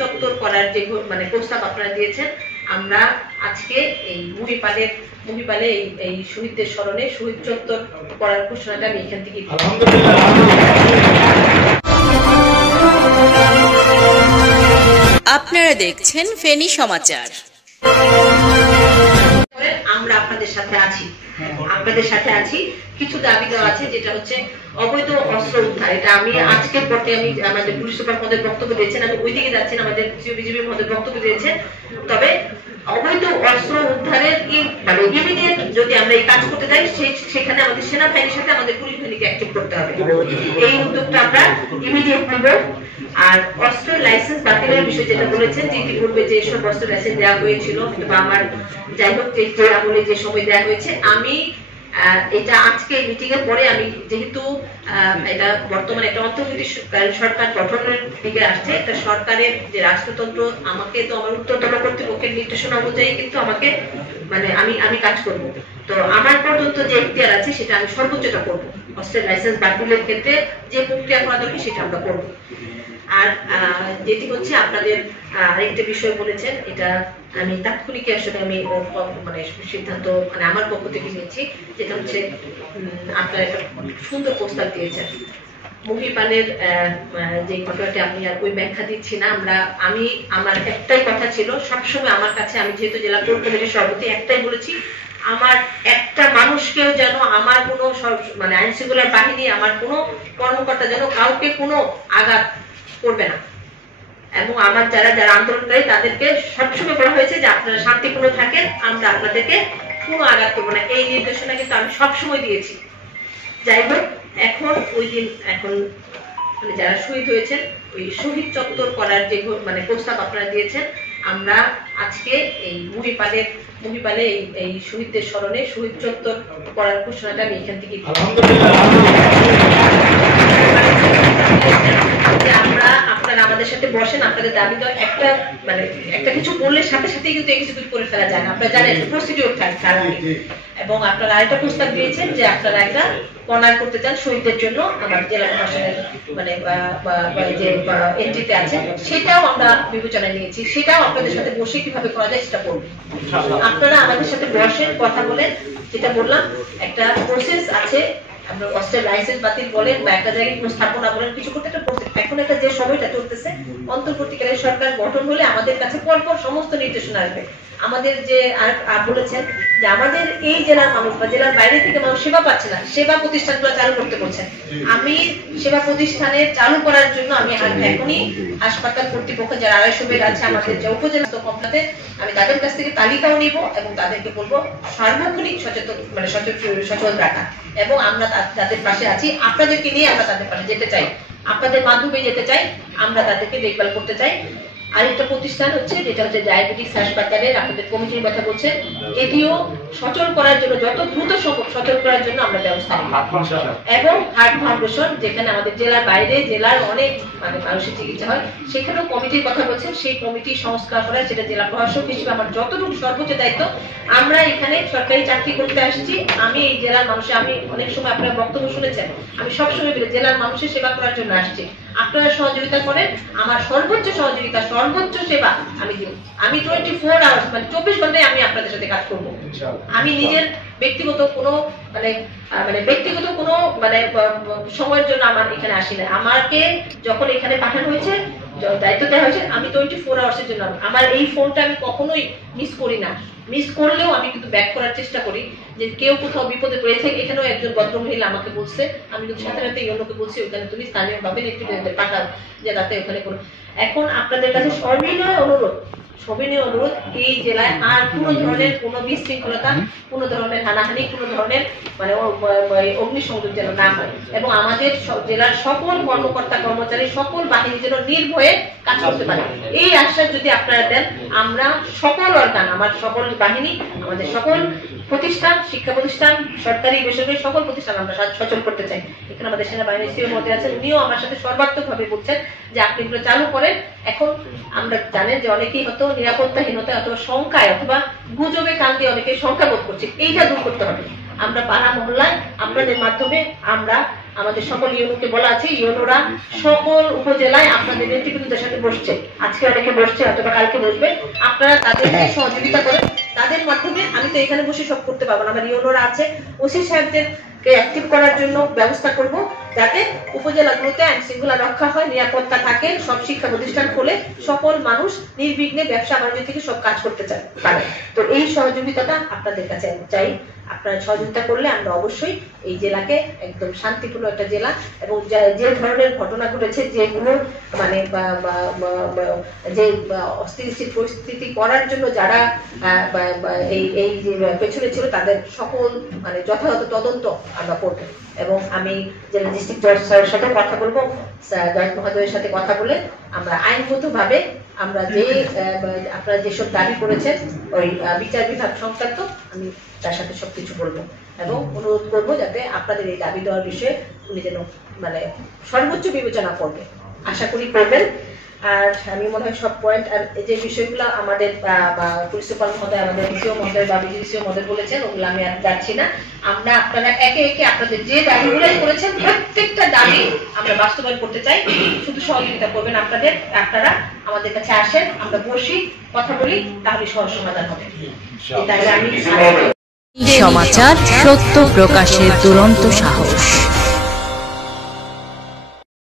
চত্বর করার যে প্রস্তাব আপনারা দিয়েছেন, আমরা আজকে এই মহিপালে এই শহীদদের স্মরণে শহীদ চত্বর করার ঘোষণাটা আমি এখান থেকে আপনারা দেখছেন ফেনী সমাচার। আমরা আপনাদের সাথে আছি কিছু দাবি দেওয়া আছে, যেটা হচ্ছে অবৈধ অস্ত্র উদ্ধার। এটা আমি আজকের পথে আমাদের পুলিশ সুপার মহোদয় বক্তব্য দিয়েছেন, আমি ওইদিকে যাচ্ছেন, আমাদের বিজিবি মহোদয় বক্তব্য দিয়েছেন। তবে অবৈধ অস্ত্র উদ্ধারের ইমিডিয়েট যদি আমরা এই কাজ করতে যাই, সেখানে আমাদের সেনাবাহিনীর সাথে আমাদের পুলিশ বাহিনীকে অ্যাক্টিভ করতে হবে। এই উদ্যোগটা আমরা ইমিডিয়েট নেব। আর অস্ত্র লাইসেন্স বাতিলের বিষয়ে যেটা বলেছেন, যে ইতিপূর্বে যে সব অস্ত্র লাইসেন্স দেওয়া হয়েছিল বা আমার যাই হোক যে আমলে যে সময় দেওয়া হয়েছে, আমি এটা আজকে মিটিং এর পরে আমি যেহেতু এটা বর্তমানে একটা অন্তর্বর্তীকালীন সরকার গঠনের দিকে আসছে, একটা সরকারের যে রাষ্ট্রতন্ত্র, আমাকে তো আমার উত্তরতন কর্তৃপক্ষের নির্দেশনা অনুযায়ী কিন্তু আমাকে আমি কাজ করব। তো আমার পর্যন্ত যে এখতিয়ার আছে সেটা আমি সর্বোচ্চটা করবো। অস্ত্রের লাইসেন্স বাতিলের ক্ষেত্রে যে প্রক্রিয়া করা দরকার সেটা আমরা করবো। আর যেটি হচ্ছে আপনাদের আরেকটা বিষয় বলেছেন, এটা আমি তাৎক্ষণিক আসলে আমি সিদ্ধান্ত আমার পক্ষ থেকে নিয়েছি, যেটা হচ্ছে আপনারা একটা সুন্দর প্রস্তাব দিয়েছেন মহিপালের যে ঘটনাটি। আমি আর ওই ব্যাখ্যা দিচ্ছি না। আমার একটাই কথা ছিল সবসময় আমার কাছে, আমি যেহেতু জেলা কোর কমিটির সভাপতি, একটাই বলেছি, আমার একটা মানুষকেও যেন আমার কোনো আইন শৃঙ্খলা বাহিনী, আমার কোনো কর্মকর্তা যেন কাউকে কোনো আঘাত করবে না। এবং আমার যারা আন্দোলনকারী তাদেরকে সবসময় বলা হয়েছে যে আপনারা শান্তিপূর্ণ থাকেন, আমরা আপনাদেরকে কোনো আঘাত করবো না। এই নির্দেশনা কিন্তু আমি সবসময় দিয়েছি। যাই হোক, এখন যারা শহীদ হয়েছেন, ওই শহীদ চত্বর করার যে প্রস্তাব আপনারা দিয়েছেন, আমরা আজকে এই মহিপালে এই শহীদদের স্মরণে শহীদ চত্বর করার ঘোষণাটা আমি এখান থেকে আপনারা আমাদের সাথে বসেন। আপনাদের দাবি তো একটা কিছু বললে সাথে সাথে কিন্তু এক্সিকিউট করে ফেলা যায় না, আপনারা জানেন প্রসিডিউর থাকে। এবং আপনারা আরেকটা প্রস্তাব দিয়েছেন যে আপনারা একটা কর্নার করতে চান শহীদদের জন্য, আমার জেলা প্রশাসনের যে এন্ট্রিতে আছে, সেটাও আমরা বিবেচনায় নিয়েছি। সেটাও আপনাদের সাথে বসে কিভাবে করা যায় সেটা করবো। আপনারা আমাদের সাথে বসেন, কথা বলেন। যেটা বললাম, একটা প্রসেস আছে। আমরা অস্ত্রের লাইসেন্স বাতিল বলেন বা একটা জায়গায় কোনো স্থাপনা বলেন, কিছু করতে একটা প্রসেস। এখন একটা যে সময়টা চলতেছে, অন্তর্বর্তীকালীন সরকার গঠন হলে আমাদের কাছে পরপর সমস্ত নির্দেশনা আসবে। আমাদের যে আর বলেছেন যে আমাদের এই জেলার মানুষ বা জেলার বাইরে থেকে মানুষ সেবা পাচ্ছে না, সেবা প্রতিষ্ঠানগুলো চালু করতে বলছেন। আমি সেবা প্রতিষ্ঠানে চালু করার জন্য আমি এখনই হাসপাতাল কর্তৃপক্ষ যারা 250 বেড আছে আমাদের যে উপজেলা কমপ্লেক্সে, আমি তাদের কাছ থেকে তালিকাও নিব এবং তাদেরকে বলবো সার্বক্ষণিক সচেতন রাখা। এবং আমরা তাদের পাশে আছি, আপনাদেরকে নিয়ে আমরা তাদের পাশে যেতে চাই, আপনাদের মাধ্যমে যেতে চাই, আমরা তাদেরকে দেখভাল করতে চাই। আরেকটা প্রতিষ্ঠান হচ্ছে যেটা হচ্ছে ডায়াবেটিস হাসপাতালের আপনাদের কমিটির কথা বলছেন, এটিও সচল করার জন্য, যত দ্রুত সম্ভব সচল করার জন্য আমরা ব্যবস্থা নিব। এবং হার্ট ফাউন্ডেশন, যেখানে আমাদের জেলার বাইরে জেলার অনেক মানুষের চিকিৎসা হয়, সেখানেও কমিটির কথা বলছেন। সেই কমিটি সংস্কার করা, সেটা জেলা প্রশাসক হিসেবে আমার যতটুকু সর্বোচ্চ দায়িত্ব। আমরা এখানে সরকারি চাকরি করতে আসছি, আমি এই জেলার মানুষের, আমি অনেক সময় আপনারা বক্তব্য শুনেছেন, আমি সবসময় জেলার মানুষের সেবা করার জন্য আসছি। আপনারা সহযোগিতা করেন, আমার সর্বোচ্চ সহযোগিতা, সর্বোচ্চ সেবা আমি দিব। আমি 24 আওয়ার্স 24 ঘন্টায় আমি আপনাদের সাথে কাজ করবো। আমি নিজের ব্যক্তিগত কোনো ব্যক্তিগত কোনো সময়ের জন্য আমার এখানে আসি না। আমাকে যখন এখানে পাঠানো হয়েছে, দায়িত্ব দেওয়া হয়েছে, আমি 24 আওয়ার্সের জন্য, আমার এই ফোনটা আমি কখনোই মিস করি না। মিস করলেও আমি কিন্তু ব্যাক করার চেষ্টা করি, যে কেউ কোথাও বিপদে পড়ে থাকে। এখানেও একজন ভদ্রমহিলা আমাকে বলছে, আমি কিন্তু সাথে সাথে অন্যকে বলছি ওখানে তুমি স্থানীয়ভাবে নেতৃত্বদের পাঠাও, যে তাতে ওখানে কোনো। এখন আপনাদের কাছে সবিনয় অনুরোধ, এই জেলায় আর কোনো ধরনের কোনো বিশৃঙ্খলতা, কোনো ধরনের হানাহানি, কোনো ধরনের অগ্নিসংযোগ যেন না হয়। এবং আমাদের জেলার সকল কর্মকর্তা কর্মচারী, সকল বাহিনী যেন নির্ভয়ে কাজ করতে পারে, এই আশ্বাস যদি আপনারা দেন, আমরা সকল অর্গান, আমার সকল বাহিনী, আমাদের সকল প্রতিষ্ঠান, শিক্ষা প্রতিষ্ঠান, সরকারি বেসরকারি সকল প্রতিষ্ঠান আমরা সচল করতে চাই। এখানে আমাদের সেনাবাহিনীর সিও মধ্যে আছেন, উনিও আমার সাথে সর্বাত্মক ভাবে বলছেন যে আপনি এগুলো চালু করেন। এখন আমরা জানেন যে অনেকেই হয়তো নিরাপত্তাহীনতা অথবা শঙ্কায় অথবা গুজবে কান দিয়ে অনেকে শঙ্কা বোধ করছে, এইটা দূর করতে হবে। আমরা পাড়া মহল্লায় আপনাদের মাধ্যমে আমরা আমাদের সকল ইউনোকে বলা আছে, ইউনোরা সকল উপজেলায় আপনাদের নেতৃবৃন্দের সাথে বসছে, আজকে অনেকে বসছে, অথবা কালকে বসবে। আপনারা তাদেরকে সহযোগিতা করেন, তাদের মাধ্যমে আমি তো এখানে বসে সব করতে পারবো না, আমার ইউনোরা আছে, ওসি সাহেবদেরকে অ্যাক্টিভ করার জন্য ব্যবস্থা করব, যাতে উপজেলাগুলোতে আইন শৃঙ্খলা রক্ষা হয়, নিরাপত্তা থাকে, সব শিক্ষা প্রতিষ্ঠান খোলে, সকল মানুষ নির্বিঘ্নে ব্যবসা বাণিজ্য থেকে সব কাজ করতে পারে। তো এই সহযোগিতাটা আপনাদের কাছে চাই। আপনারা সহযোগিতা করলে আমরা অবশ্যই এই জেলাকে একদম শান্তিপূর্ণ একটা জেলা, এবং যে ধরনের ঘটনা ঘটেছে, যেগুলো মানে যে অস্থিতিশীল পরিস্থিতি করার জন্য যারা এই যে পেছনে ছিল, তাদের সকল মানে যথাযথ তদন্ত আমরা করব। এবং আমি জেলা ডিস্ট্রিক্ট জজ স্যারের সাথে কথা বলবো, জজ মহোদয়ের সাথে কথা বলে আমরা আইনগতভাবে আমরা যে আপনারা যেসব দাবি করেছেন ওই বিচার বিভাগ সংক্রান্ত, আমি তার সাথে সবকিছু বলবো এবং অনুরোধ করবো যাতে আপনাদের এই দাবি দেওয়ার বিষয়ে উনি যেন মানে সর্বোচ্চ বিবেচনা করবে, আশা করি করবেন। আর আমি মনে হয় সব পয়েন্ট আর যে বিষয়গুলো আমাদের প্রিন্সিপাল মহোদয়, আমাদের ডিসিও মহোদয় বা বিডিসিও মহোদয় বলেছেন, ওগুলো আমি আর যাচ্ছি না। আমরা আপনারা একে একে আপনাদের যে দাবিগুলো করেছেন প্রত্যেকটা দাবি আমরা বাস্তবায়ন করতে চাই, শুধু সহযোগিতা করবেন আপনারা আমাদের কাছে আসেন, আমরা বসি, কথা বলি, তাহলে সহজ সমাধান হবে। তাহলে আমি সমাচার, সত্য প্রকাশের দুরন্ত সাহস।